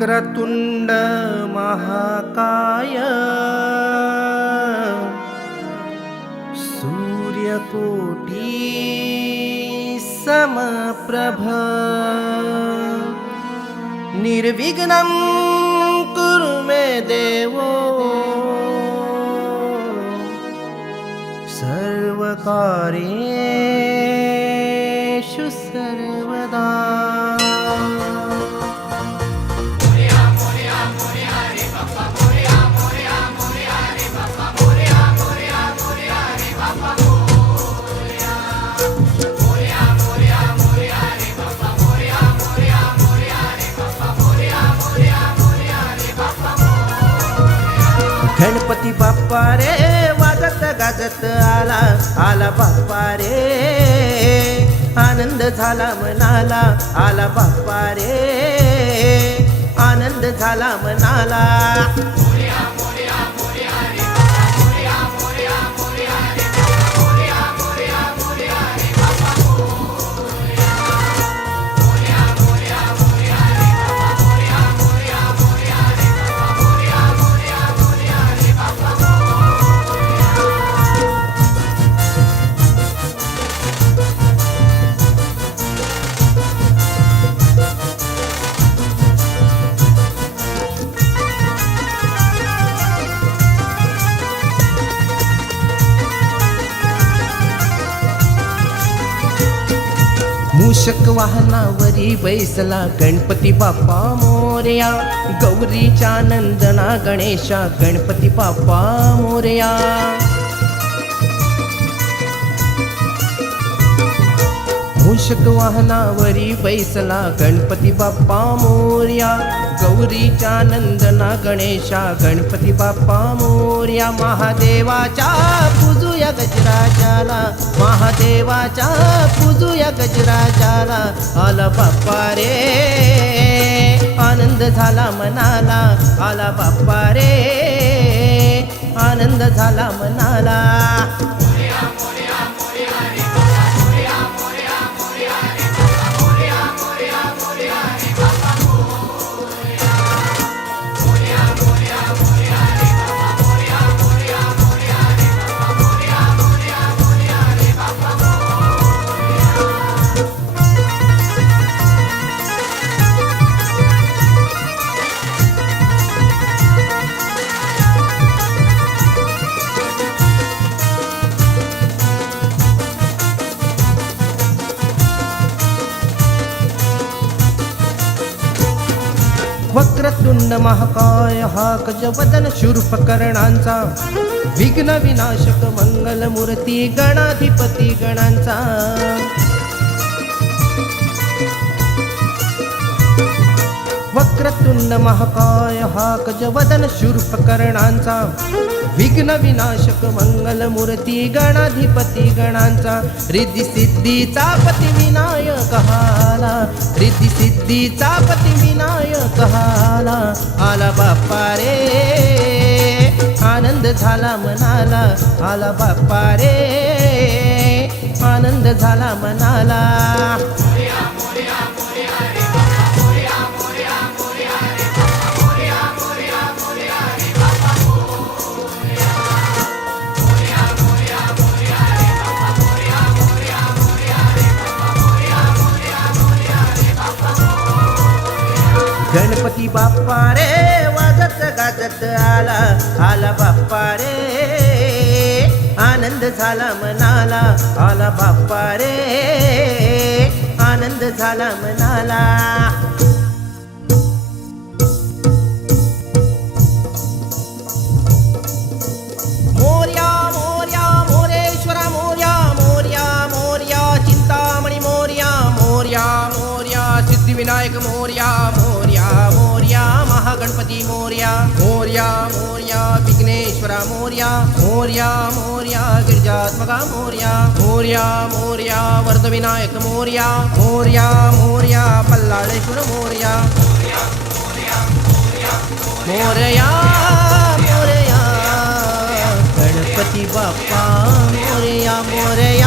वक्रतुंड महाकाय सूर्यकोटी समप्रभ निर्विघ्नं कुरु मे देवो सर्वकार्येषु सर्वदा। गणपती बाप्पा रे वाजत गाजत आला आला बाप्पा रे, आनंद झाला मनाला आला बाप्पा रे, आनंद झाला मनाला। मूषक वाहनावरी बैसला गणपती बाप्पा मोरया, गौरीच्या नंदना गणेशा गणपती बाप्पा मोरया। मूषक वाहनावरी बैसला गणपती बाप्पा मोरया, गौरीच्या नंदना गणेशा गणपती बाप्पा मोरया। महादेवाच्या पूजूया गजराजाला, महादेवाच्या पूजूया गजराजाला, आला बाप्पा रे आनंद झाला मनाला, आला बाप्पा रे आनंद झाला मनाला। वक्रतुंड महाकाय हा गजवदन शूर्पकर्णांचा, विघ्न विनाशक मंगल मूर्ती गणाधिपती गणांचा। वक्रतुंड महाकाय हा गजवदन शूर्पकर्णांचा, विघ्न विनाशक मंगल मूर्ती गणाधिपती गणांचा। रिद्धी सिद्धीचा पती विनायक हाला, रिद्धी सिद्धीचा पती विनायक हाला, आला बाप्पा रे आनंद झाला मनाला, आला बाप्पा रे आनंद झाला मनाला। गणपती बाप्पा रे वाजत गाजत आला आला बाप्पा रे, आनंद झाला मनाला, आला बाप्पा रे आनंद झाला मनाला। मोरया मोरया मोरेश्वरा मोरया, मोरया मोरया चिंतामणी मोरया, मोरया मोरया सिद्धिविनायक मोरया, मोरया मोरया महागणपती मोरया, मोरया मोरया विघ्नेश्वरा मोरया, मोरया मोरया गिरिजात्मका मोरया, मोरया मोरया वरदविनायक मोरया, मोरया मोरया पल्लाळेश्वर मोरया, मोरया मोरया गणपती बाप्पा मोरया मोरया।